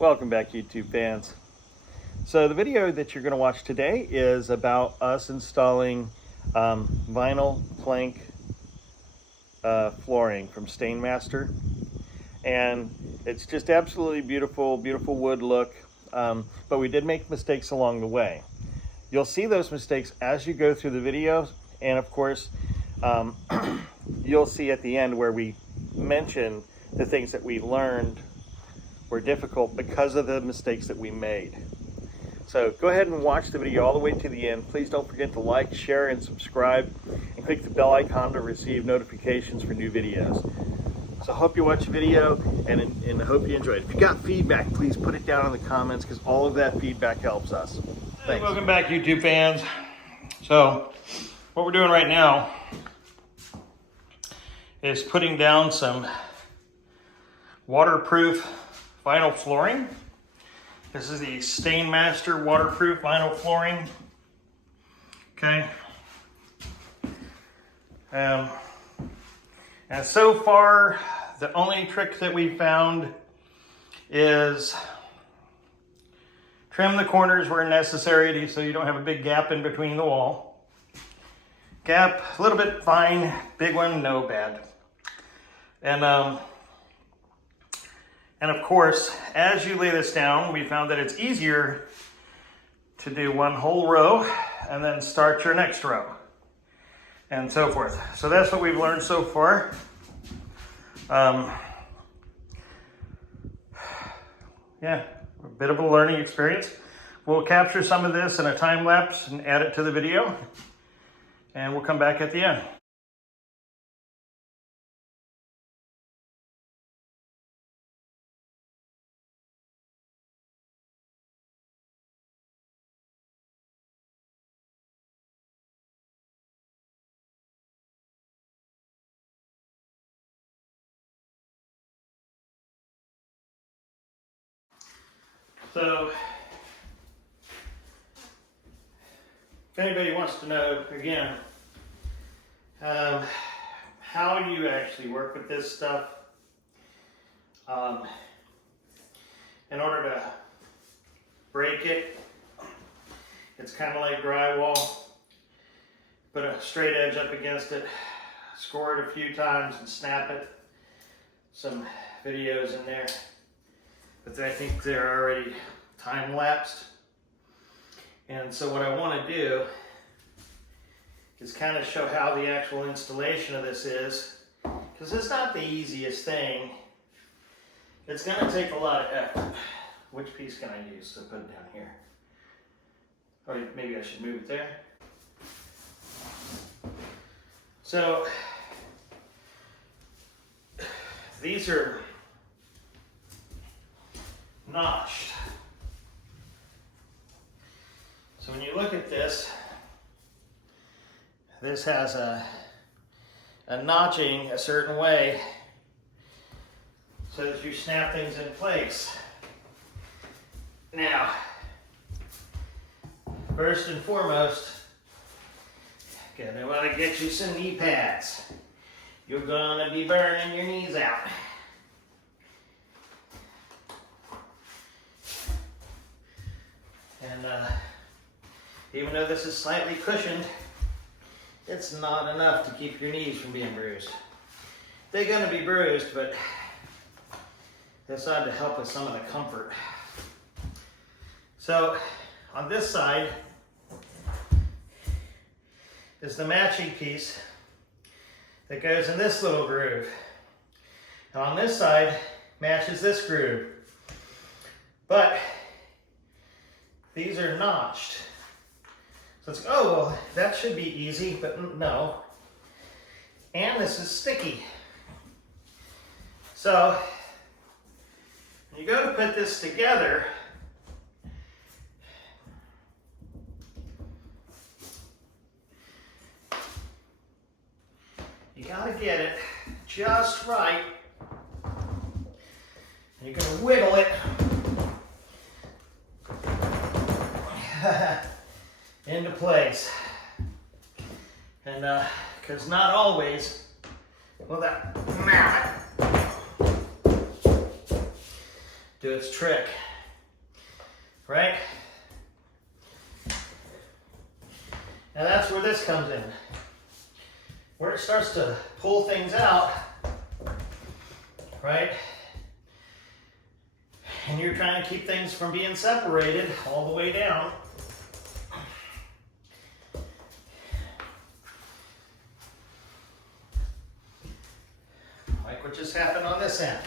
Welcome back, YouTube fans. So the video that you're going to watch today is about us installing vinyl plank flooring from Stainmaster, and it's just absolutely beautiful wood look, but we did make mistakes along the way. You'll see those mistakes as you go through the video, and of course you'll see at the end where we mention the things that we learned were difficult because of the mistakes that we made. So go ahead and watch the video all the way to the end. Please don't forget to like, share, and subscribe, and click the bell icon to receive notifications for new videos. So I hope you watch the video, and I hope you enjoyed it. If you got feedback, please put it down in the comments, because all of that feedback helps us. Thanks. Hey, welcome back, YouTube fans. So what we're doing right now is putting down some waterproof vinyl flooring. This is the Stainmaster Waterproof vinyl flooring. Okay. And so far, the only trick that we found is trim the corners where necessary so you don't have a big gap in between the wall. Gap, a little bit fine, big one, no bad. And of course, as you lay this down, we found that it's easier to do one whole row and then start your next row and so forth. So that's what we've learned so far. Yeah, a bit of a learning experience. We'll capture some of this in a time lapse and add it to the video, and we'll come back at the end. So, if anybody wants to know, again, how you actually work with this stuff, in order to break it, it's kind of like drywall. Put a straight edge up against it, score it a few times and snap it. Some videos in there, but I think they're already time-lapsed. And so what I want to do is kind of show how the actual installation of this is, because it's not the easiest thing. It's going to take a lot of effort. Which piece can I use to put it down here? Or maybe I should move it there. So these are notched. So when you look at this, this has a notching a certain way so that you snap things in place. Now, first and foremost, gonna want to get you some knee pads. You're gonna be burning your knees out. And even though this is slightly cushioned, it's not enough to keep your knees from being bruised. They're gonna be bruised, but it's not to help with some of the comfort. So on this side is the matching piece that goes in this little groove. And on this side matches this groove. But these are notched. So it's, oh, well, that should be easy, but no. And this is sticky. So when you go to put this together, you gotta get it just right. You're gonna wiggle it into place. And because not always will that mallet do its trick, right? Now that's where this comes in. Where it starts to pull things out, right? And you're trying to keep things from being separated all the way down. Like what just happened on this end.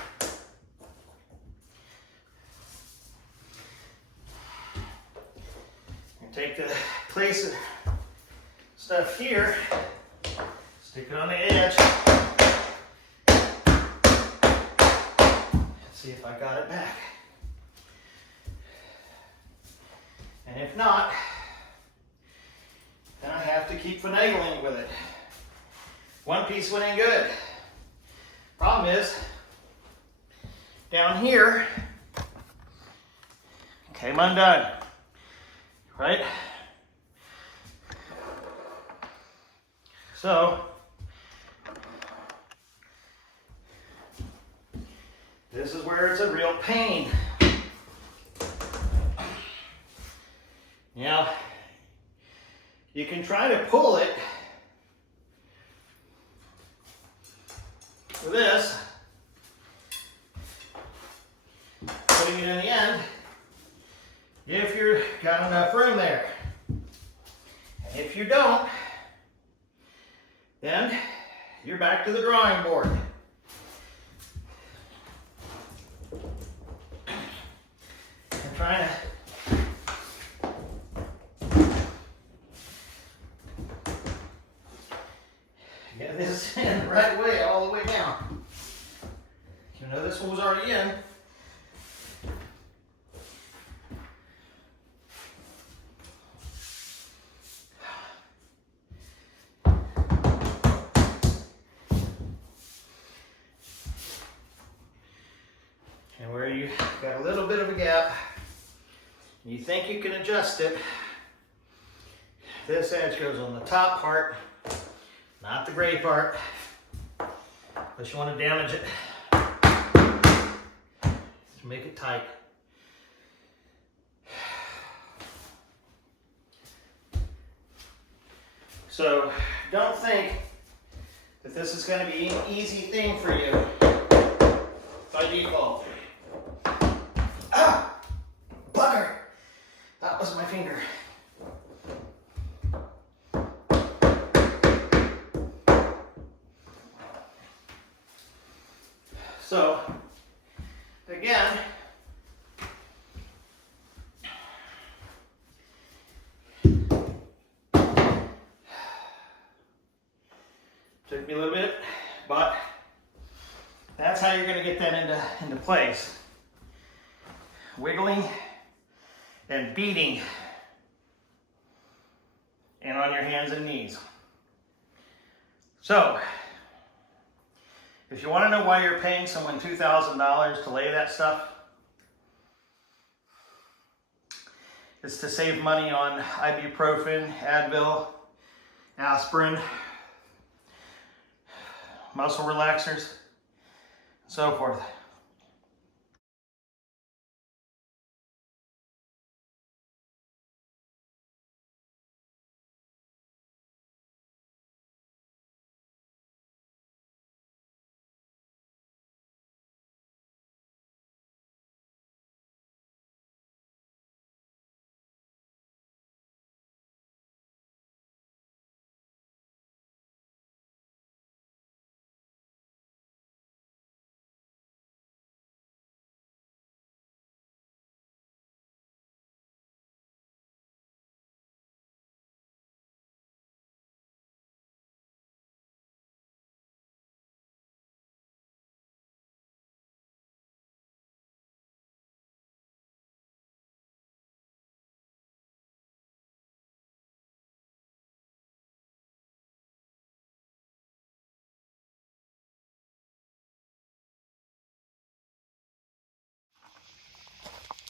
You take the place stuff here, stick it on the edge. Let's see if I got it back. And if not, then I have to keep finagling with it. One piece went in good. Problem is, down here, came undone, right? So, this is where it's a real pain. Now, you can try to pull it with this, putting it in the end, if you've got enough room there. And if you don't, then you're back to the drawing board. I'm trying to get this in the right way all the way down. You know this one was already in. And where you got a little bit of a gap, you think you can adjust it, this edge goes on the top part, not the gray part, unless you want to damage it. Just make it tight. So don't think that this is going to be an easy thing for you by default. Ah! Bugger! That was my finger. So, again, took me a little bit, but that's how you're going to get that into place. Wiggling and beating, and on your hands and knees. So, if you want to know why you're paying someone $2,000 to lay that stuff, it's to save money on ibuprofen, Advil, aspirin, muscle relaxers, and so forth.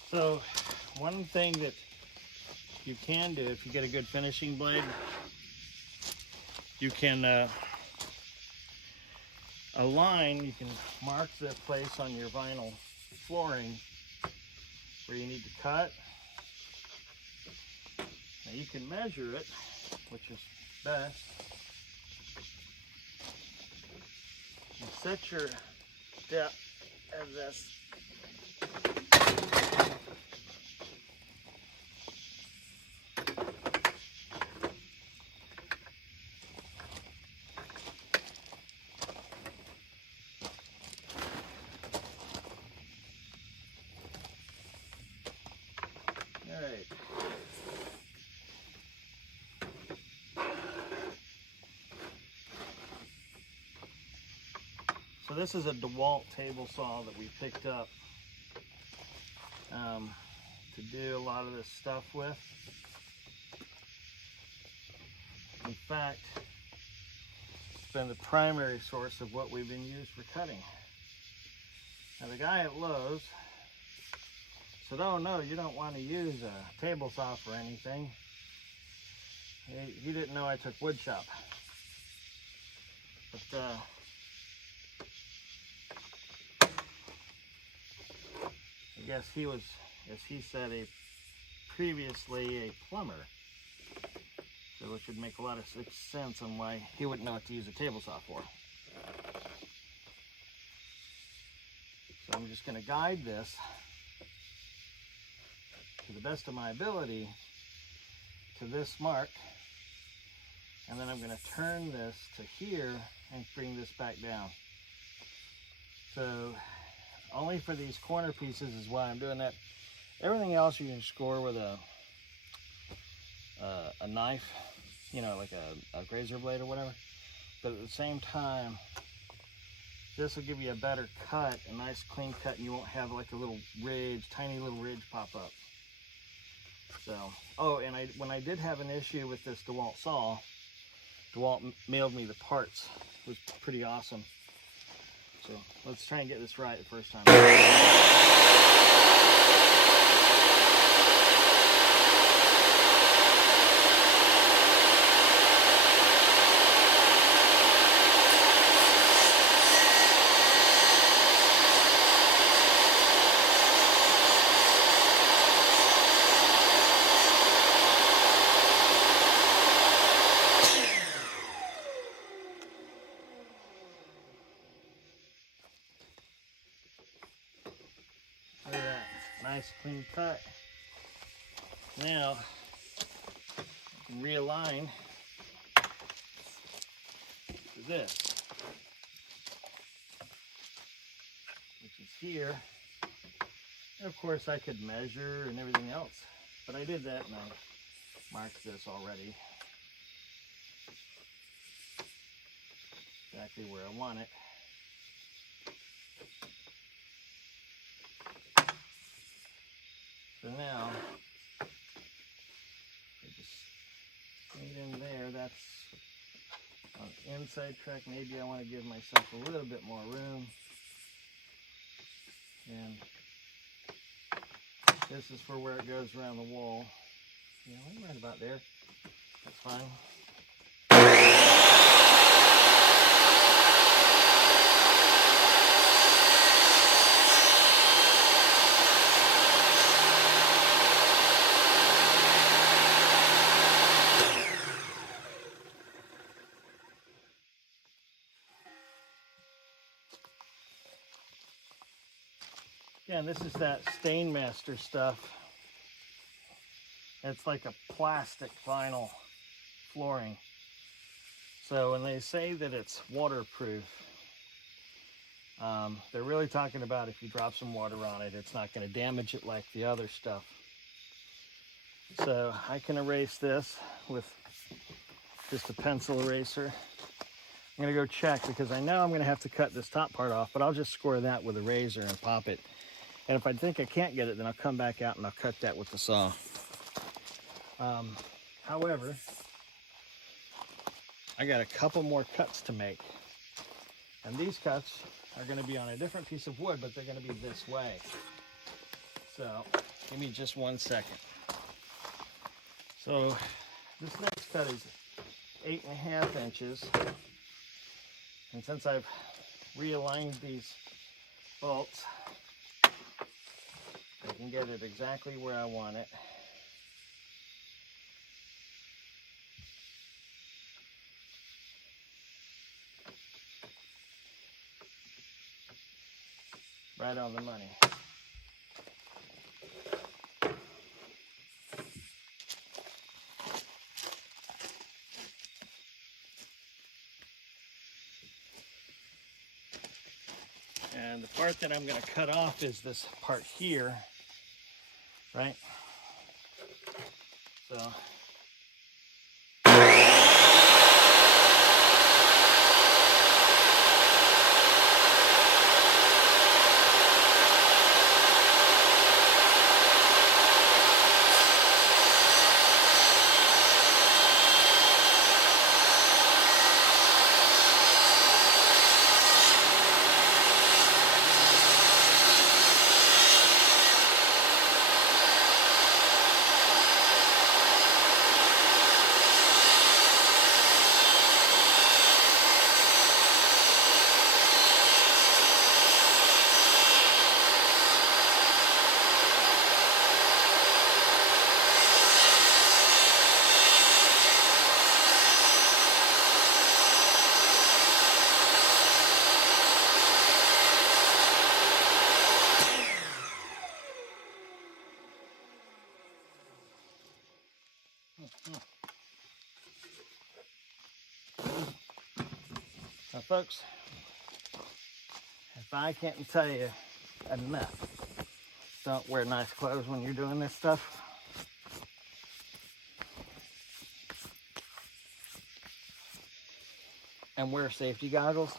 So, one thing that you can do if you get a good finishing blade, you can align, you can mark the place on your vinyl flooring where you need to cut. Now you can measure it, which is best. You set your depth as this. All right. So this is a DeWalt table saw that we picked up to do a lot of this stuff with. In fact, it's been the primary source of what we've been used for cutting. Now the guy at Lowe's said, "Oh no, you don't want to use a table saw for anything." He didn't know I took wood shop. But I guess he was, as he said, previously a plumber. So which would make a lot of sense on why he wouldn't know what to use a table saw for. So I'm just going to guide this to the best of my ability to this mark, and then I'm going to turn this to here and bring this back down. So only for these corner pieces is why I'm doing that. Everything else you can score with a knife, you know, like a razor blade or whatever. But at the same time, this will give you a better cut, a nice clean cut, and you won't have like a little ridge, tiny little ridge pop up. So, oh, and when I did have an issue with this DeWalt saw, DeWalt mailed me the parts. It was pretty awesome. So let's try and get this right the first time. Look at that, nice clean cut. Now, I can realign to this, which is here. And of course I could measure and everything else, but I did that and I marked this already. Exactly where I want it. So now, I just get in there. That's on the inside track. Maybe I want to give myself a little bit more room. And this is for where it goes around the wall. Yeah, I'm right about there. That's fine. Yeah, and this is that Stainmaster stuff. It's like a plastic vinyl flooring. So when they say that it's waterproof, they're really talking about if you drop some water on it, it's not going to damage it like the other stuff. So I can erase this with just a pencil eraser. I'm going to go check because I know I'm going to have to cut this top part off, but I'll just score that with a razor and pop it. And if I think I can't get it, then I'll come back out and I'll cut that with the saw. However, I got a couple more cuts to make. And these cuts are going to be on a different piece of wood, but they're going to be this way. So give me just 1 second. So this next cut is 8.5 inches. And since I've realigned these bolts, I can can get it exactly where I want it. Right on the money. And the part that I'm going to cut off is this part here, right? So now, folks, if I can't tell you enough, don't wear nice clothes when you're doing this stuff. And wear safety goggles.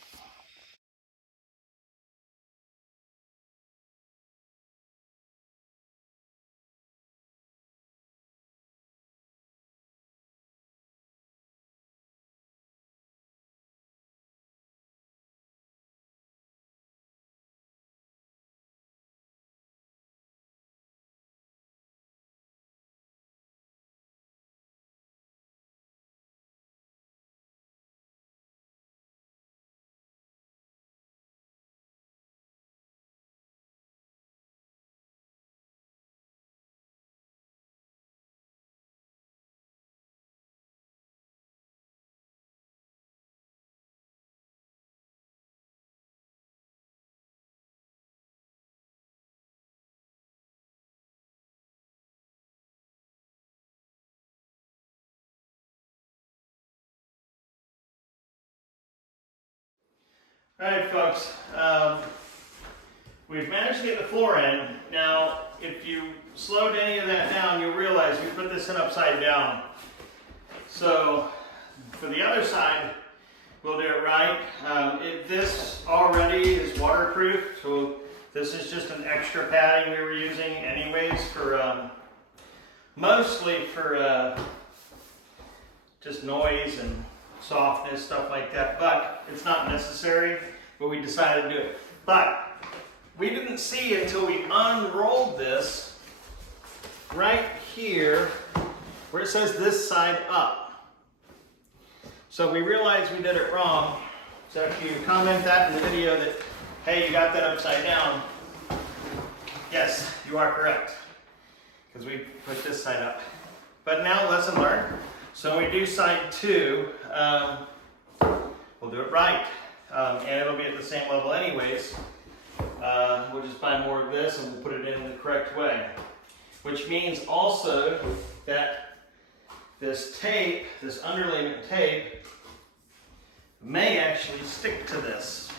All right, folks, we've managed to get the floor in. Now, if you slowed any of that down, you'll realize we put this in upside down. So, for the other side, we'll do it right. This already is waterproof, so this is just an extra padding we were using anyways for, mostly for just noise and softness, stuff like that, but it's not necessary, but we decided to do it. But we didn't see until we unrolled this right here where it says this side up. So we realized we did it wrong. So if you comment that in the video that, hey, you got that upside down, yes, you are correct, because we put this side up. But now lesson learned. So when we do side 2, we'll do it right. And it'll be at the same level anyways. We'll just buy more of this and we'll put it in the correct way. Which means also that this tape, this underlayment tape, may actually stick to this.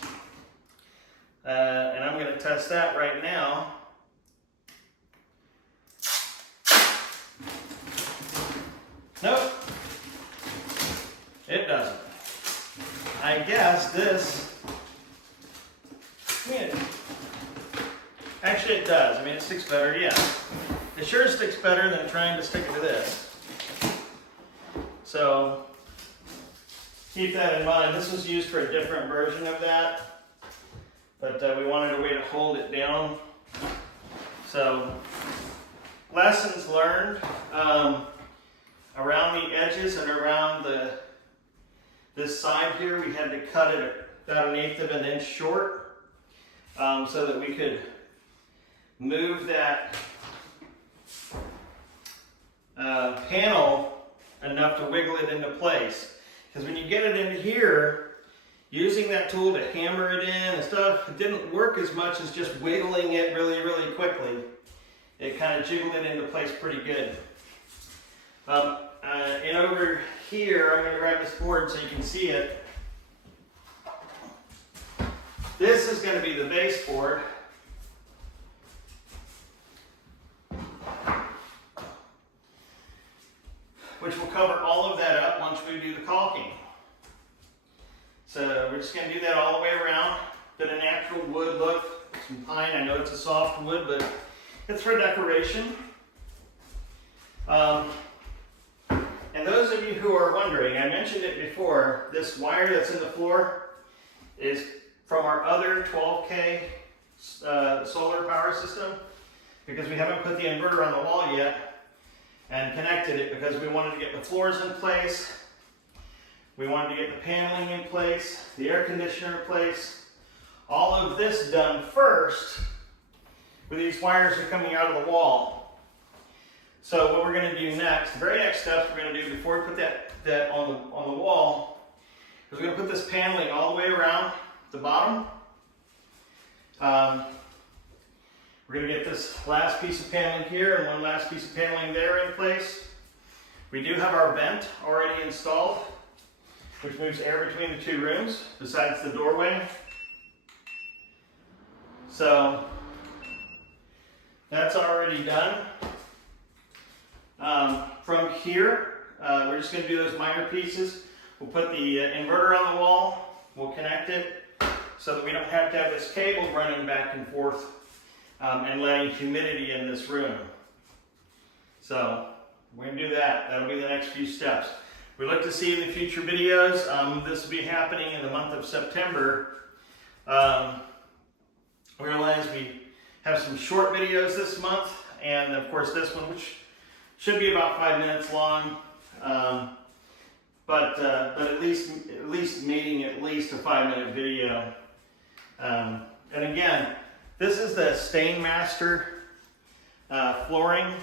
And I'm going to test that right now. Nope, it doesn't. I guess this, actually it does. I mean, it sticks better, yeah. It sure sticks better than trying to stick it to this. So, keep that in mind. This was used for a different version of that, but we wanted a way to hold it down. So, lessons learned. Around the edges and around this side here, we had to cut it about 1/8 of an inch short so that we could move that panel enough to wiggle it into place. Because when you get it in here, using that tool to hammer it in and stuff, it didn't work as much as just wiggling it really, really quickly. It kind of jiggled it into place pretty good. And over here, I'm going to grab this board so you can see it. This is going to be the baseboard. Which will cover all of that up once we do the caulking. So we're just going to do that all the way around. Get a natural wood look. Some pine. I know it's a soft wood, but it's for decoration. And those of you who are wondering, I mentioned it before, this wire that's in the floor is from our other 12K solar power system, because we haven't put the inverter on the wall yet and connected it, because we wanted to get the floors in place, we wanted to get the paneling in place, the air conditioner in place, all of this done first, where these wires are coming out of the wall. So what we're going to do next, the very next steps we're going to do before we put that on the wall, is we're going to put this paneling all the way around the bottom. We're going to get this last piece of paneling here and one last piece of paneling there in place. We do have our vent already installed, which moves air between the two rooms, besides the doorway. So that's already done. From here, we're just going to do those minor pieces. We'll put the inverter on the wall. We'll connect it so that we don't have to have this cable running back and forth and letting humidity in this room. So we're going to do that. That'll be the next few steps. We look to see in the future videos. This will be happening in the month of September. We realize we have some short videos this month, and of course this one, which should be about 5 minutes long, but at least meeting at least a 5-minute video. And again, this is the Stainmaster flooring.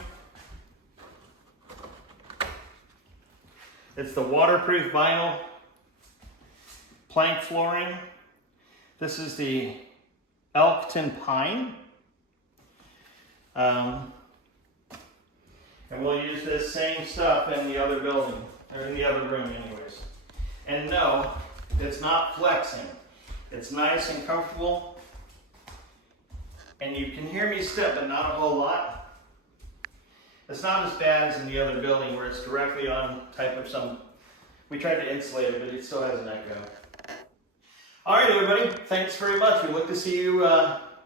It's the waterproof vinyl plank flooring. This is the Elkton pine. And we'll use this same stuff in the other building, or in the other room anyways. And no, it's not flexing. It's nice and comfortable. And you can hear me step, but not a whole lot. It's not as bad as in the other building where it's directly on type of some, we tried to insulate it, but it still has an echo. All right, everybody, thanks very much. We look to see you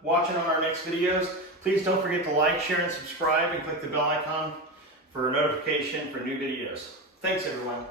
watching on our next videos. Please don't forget to like, share, and subscribe, and click the bell icon for a notification for new videos. Thanks, everyone.